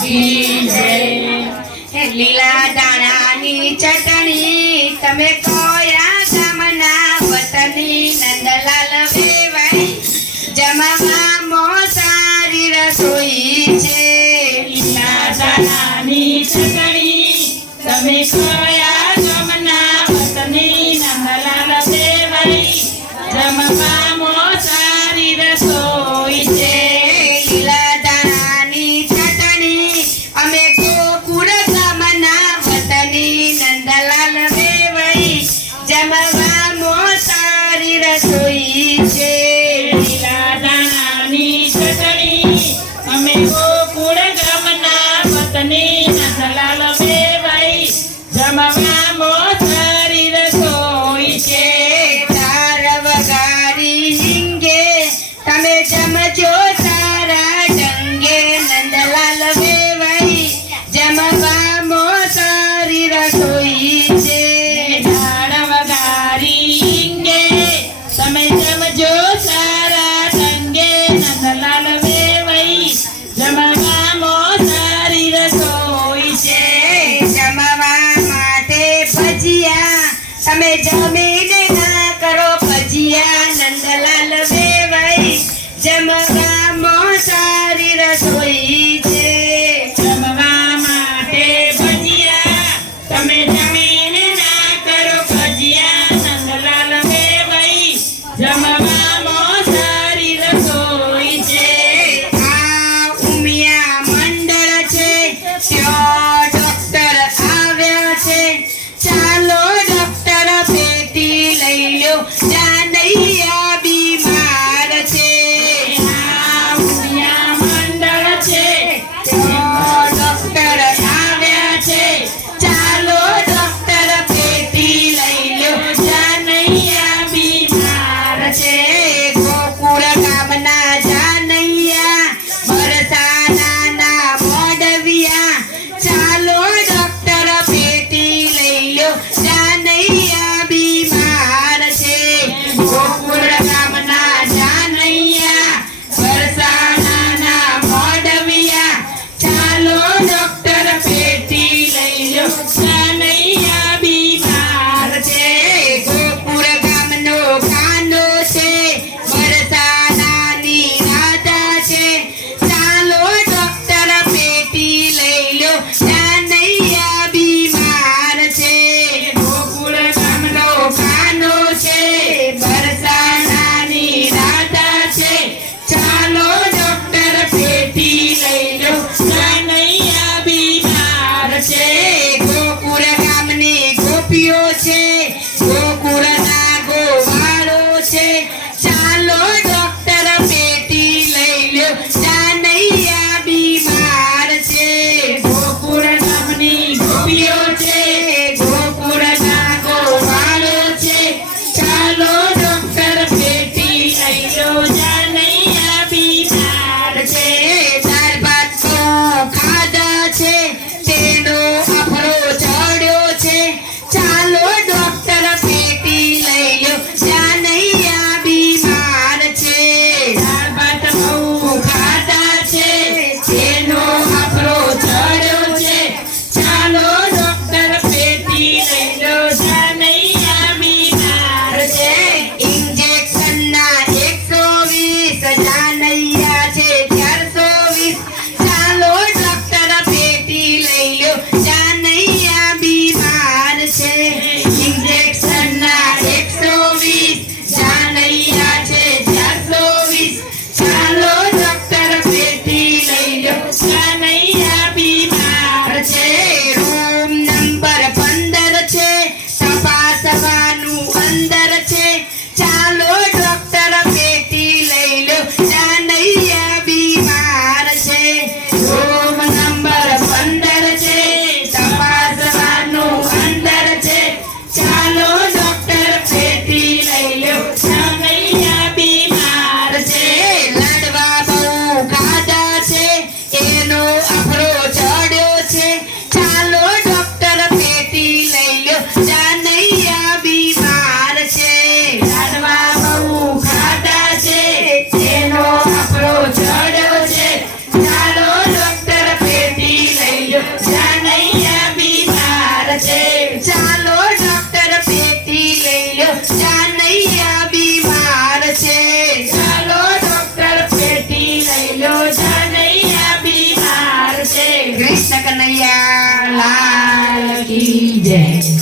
કી જય। લીલા દાણાની ચટણી તમે કોયા ગામના વતની નંદલાલ વેવાઈ જમવામાં મોસારી રસોઈ છે। લીલા દાણાની ચટણી તમે કોયા ગામના વતની નંદલાલ વેવાઈ જમવામાં મોસારી રસોઈ છે। લીલા દાણાની ચટણી અમે ગોકુળ ગામના વતની નંદલાલ વેવાઈ જમવા મોસારી રસોઈ છે। લીલા દાણાની ચટણી અમે ગોકુળ ગામના વતની નંદલાલ વેવાઈ જમવા મોસારી રસોઈ છે। તાર વગારી હિંગે તમે જમજો સારા ઢંગે નંદલાલ વેવાઈ જમવા મોસારી રસોઈ છે। ઝાડ વગારી હિંગે તમે જમજો સારા ઢંગે નંદલાલ વેવાઈ જમવા મોસારી રસોઈ છે। જમવા માટે ભજીયા તમે જમીને ના કરો ભજીયા નંદલાલ વેવાઈ જમવા મોસારી રસોઈ છે। જમવા માટે ભજીયા તમે જમીને ના કરો ભજીયા નંદલાલ વેવાઈ જમવા મોસારી રસોઈ છે। આ ઉમિયા મંડળ છે ત્યાં ડોક્ટર આવ્યા છે ચાલો ડોક્ટર પેટી લઈ લો જાનૈયા બીમાર છે। આ ઉમિયા મંડળ છે ત્યાં ડોક્ટર આવ્યા છે ચાલો ડોક્ટર પેટી લઈ લો જાનૈયા બીમાર છે। ગોકુળ ગામના જાનૈયા બરસાનાના મોડવિયા ચાલો ડોક્ટર પેટી લઈ લો જાનૈયા બીમાર છે। ગોકુળ ગામના જાનૈયા બરસાનાના મોડવિયા ચાલો ડોક્ટર પેટી લઈ લો જાનૈયા બીમાર છે। ગોકુળ ગામનો કાનો છે બરસાનાની રાધા છે ચાલો ડોક્ટર પેટી લઈ લો જાનૈયા બીમાર છે। ગોકુળ ગામનો કાનો છે બરસાનાની રાધા છે ચાલો ડોક્ટર પેટી લઈ લો જાનૈયા બીમાર છે। ગોકુળ ગામની ગોપીઓ છે ગોકુળના ગોવાળો છે ચાલો ડોક્ટર પેટી લઈ લો જાનૈયા બીમાર છે। ગોકુળ ગામની ગોપીઓ છે ગોકુળના ગોવાળો છે ચાલો ડોક્ટર પેટી લઈ લો જાનૈયા બીમાર છે। દાળ ભાત ખાધા છે તેનો આફરો ચડ્યો છે ચાલો ડોક્ટર પેટી લઈ લો જાનૈયા બીમાર છે। દાળ ભાત બહુ ખાધા છે તેનો આફરો ચડ્યો છે ચાલો ડોક્ટર પેટી લઈ લો જાનૈયા બીમાર છે। ઇન્જેક્શનના 120 જાનૈયા છે 420 ચાલો ડોક્ટર પેટી લઈ લો જાનૈયા બીમાર છે। ઇન્જેક્શનના 120 જાનૈયા છે 420 ચાલો ડોક્ટર પેટી લઈ લો જાનૈયા બીમાર છે। રૂમ નંબર 15 છે તપાસવાનું અંદર છે ચાલો ડોક્ટર પેટી લઈ લો જાનૈયા બીમાર છે। રૂમ નંબર 15 છે તપાસવાનું અંદર છે ચાલો ડોક્ટર પેટી લઈ લો જાનૈયા બીમાર છે। લડવા બહુ ખાધા છે એનો આફરો ચડ્યો છે ચાલો ડોક્ટર પેટી લઈ લો જાનૈયા બીમાર છે। લડવા બહુ ખાધા છે એનો આફરો ચડ્યો છે ચાલો ડોક્ટર પેટી ચાલો ડોક્ટર પેટી લઈ લો જાનૈયા બીમાર છે ચાલો ડોક્ટર પેટી લઈ લો જાનૈયા બીમાર છે કૃષ્ણ કનૈયા લાલ કી જય